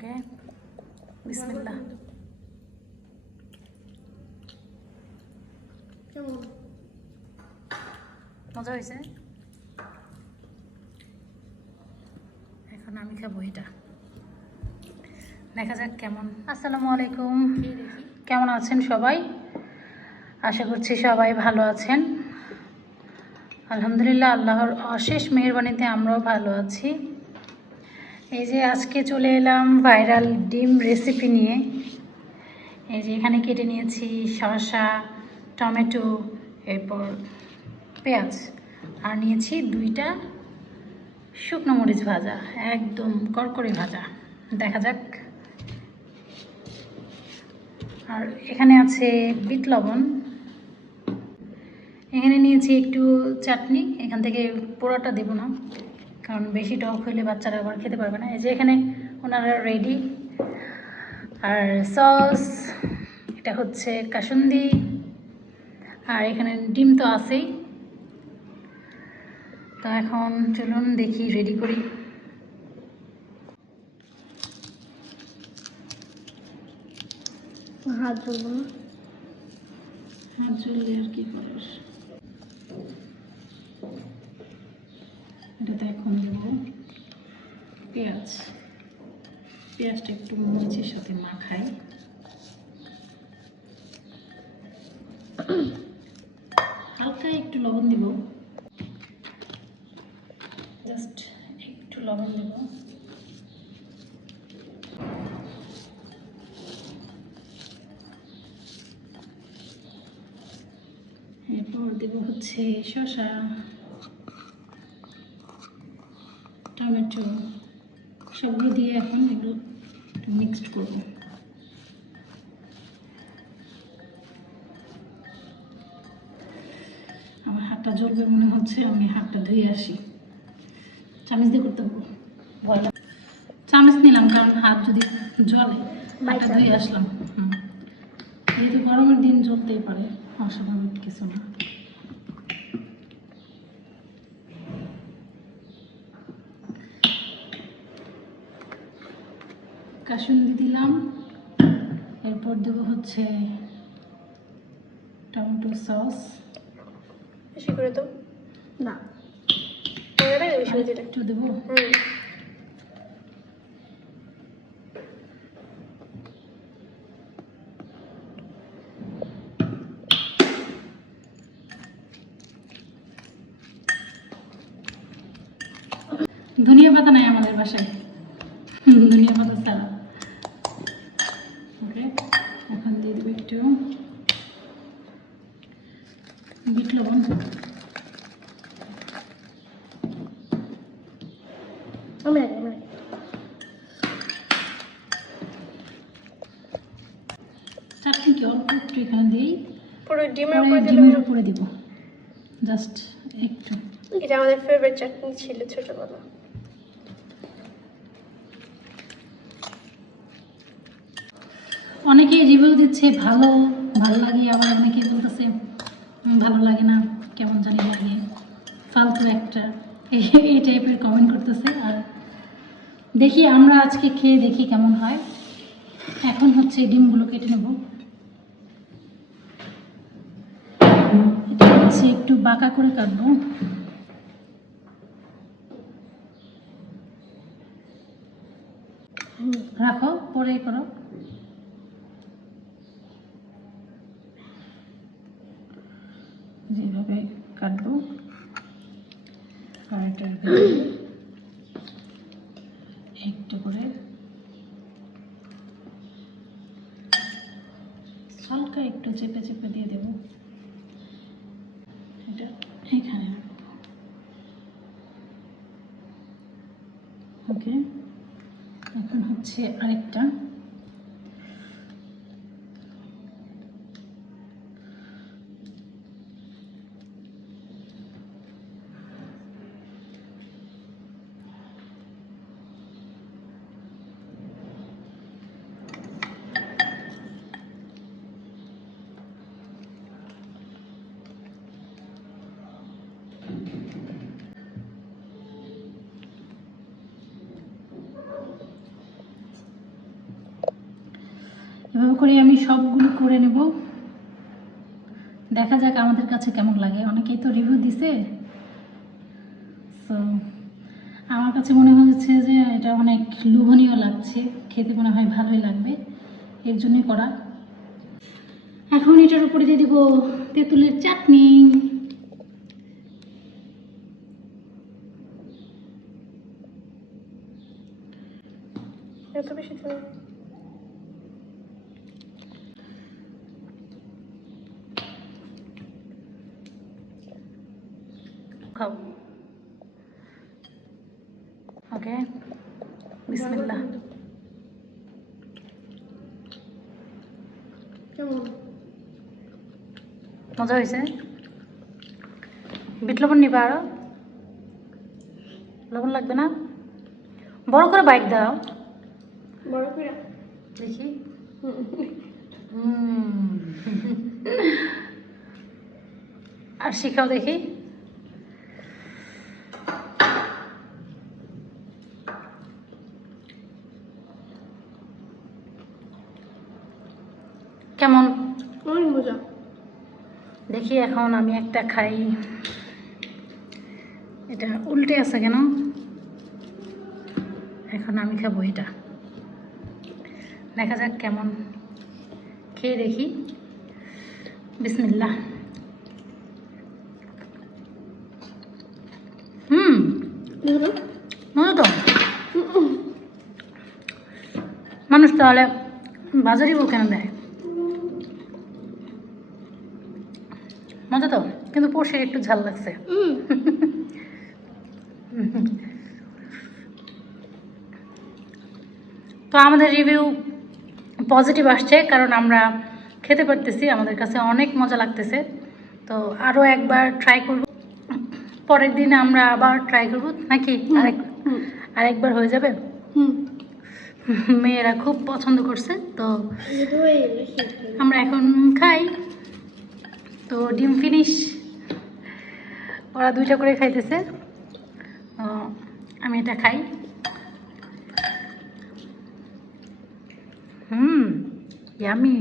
ওকে, বিসমিল্লাহ। মজা হয়েছে। এখন আমি খাবো এটা, দেখা যাক কেমন। আসসালামু আলাইকুম, কেমন আছেন সবাই? আশা করছি সবাই ভালো আছেন। আলহামদুলিল্লাহ, আল্লাহর অশেষ মেহেরবানিতে আমরাও ভালো আছি। এই যে আজকে চলে এলাম ভাইরাল ডিম রেসিপি নিয়ে। এই যে এখানে কেটে নিয়েছি শসা, টমেটো, এরপর পেঁয়াজ, আর নিয়েছি 2টা শুকনো মরিচ ভাজা, একদম কড়কড়ে ভাজা। দেখা যাক। আর এখানে আছে বিট লবণ। এখানে নিয়েছি একটু চাটনি, এখান থেকে পোড়াটা দেবো না, কারণ বেশি টক হলে বাচ্চারা আবার খেতে পারবে না। এই যে এখানে ওনারা রেডি। আর সস, এটা হচ্ছে কাসুন্দি, আর এখানে ডিম তো আছেই। তো এখন চলুন দেখি, রেডি করি। হাত ধরবো না, হাত জ্বললে আর কি করার। এটাতে এখন দেবো পেঁয়াজ। পেঁয়াজটা একটু মরিচের সাথে মাখাই। হালকা একটু লবণ দিব, জাস্ট একটু লবণ দেব। এরপর দেব হচ্ছে শসা, টমেটো, সবগুলো দিয়ে এখন এগুলো মিক্সড করব। আমার হাতটা জ্বলবে মনে হচ্ছে, আমি হাতটা ধুয়ে আসি। চামচ দিয়ে করতে হবে, ভয় লাগে। চামচ নিলাম কারণ হাত যদি জ্বলে, হাতটা ধুয়ে আসলাম। যেহেতু গরমের দিন জ্বলতেই পারে, অস্বাভাবিক কিছু না। কাসুন্দি দিলাম, এরপর দেবো হচ্ছে টমেটো সস। বেশি করে দাও না, একটু দেবো। ধনিয়া পাতা নাই আমাদের বাসায়, ধনিয়া পাতা ছাড়া। ওকে, এখন দিয়ে দেবো একটু বিট লবণ। চাটনি কি অল্প একটু এখানে দিই, পুরো ডিমের উপরে দিব, জাস্ট একটু। এটা আমাদের ফেভারিট চাটনি ছিল ছোটবেলা। অনেকেই রিভিউ দিচ্ছে ভালো ভালো লাগে, আবার অনেকে বলতেছে ভালো লাগে না, কেমন জানি লাগে, ফালতু একটা, এই টাইপের কমেন্ট করতেছে। আর দেখি, আমরা আজকে খেয়ে দেখি কেমন হয়। এখন হচ্ছে ডিমগুলো কেটে নেব। এটা হচ্ছে একটু বাঁকা করে কাটবো। রাখো, পরে করো। যেভাবে কাটবো, আর এটার ভিতরে একটু করে হালকা একটু চেপে চেপে দিয়ে দেব। এটা এখানে রাখবো। ওকে, এখন হচ্ছে আরেকটা। এভাবে করে আমি সবগুলো করে নেব, দেখা যাক আমাদের কাছে কেমন লাগে। অনেকেই তো রিভিউ দিছে, তো আমার কাছে মনে হচ্ছে যে এটা অনেক লোভনীয় লাগছে, খেতে মনে হয় ভালোই লাগবে, এর জন্যই করা। এখন এটার উপরে দিয়ে দিব তেঁতুলের চাটনি। এত বেশি তো খাও। ওকে, বিসমিল্লাহ। কেমন? মজা হয়েছে। বিট লবণ নিবা আরো? লবণ লাগবে না? বড় করে বাইক দাও বড় করে দেখি। আর শিখাও দেখি। কেমন? অনেক মজা। দেখি এখন আমি একটা খাই। এটা উল্টে আছে কেন? এখন আমি খাবো এটা, দেখা যাক কেমন, খেয়ে দেখি। বিসমিল্লাহ। মজা তো। মানুষ তাহলে বাজারই বউ কেন দেয়? মজা তো, কিন্তু পোষের একটু ঝাল লাগছে। তো আমাদের রিভিউ পজিটিভ আসছে, কারণ আমরা খেতে পারতেছি, আমাদের কাছে অনেক মজা লাগতেছে। তো আরও একবার ট্রাই করব, পরের দিন আমরা আবার ট্রাই করব নাকি? আরেকবার হয়ে যাবে। মেয়েরা খুব পছন্দ করছে, তো আমরা এখন খাই। তো ডিম ফিনিশ, ওরা 2টা করে খাইতেছে, আমি এটা খাই। ইয়ামি।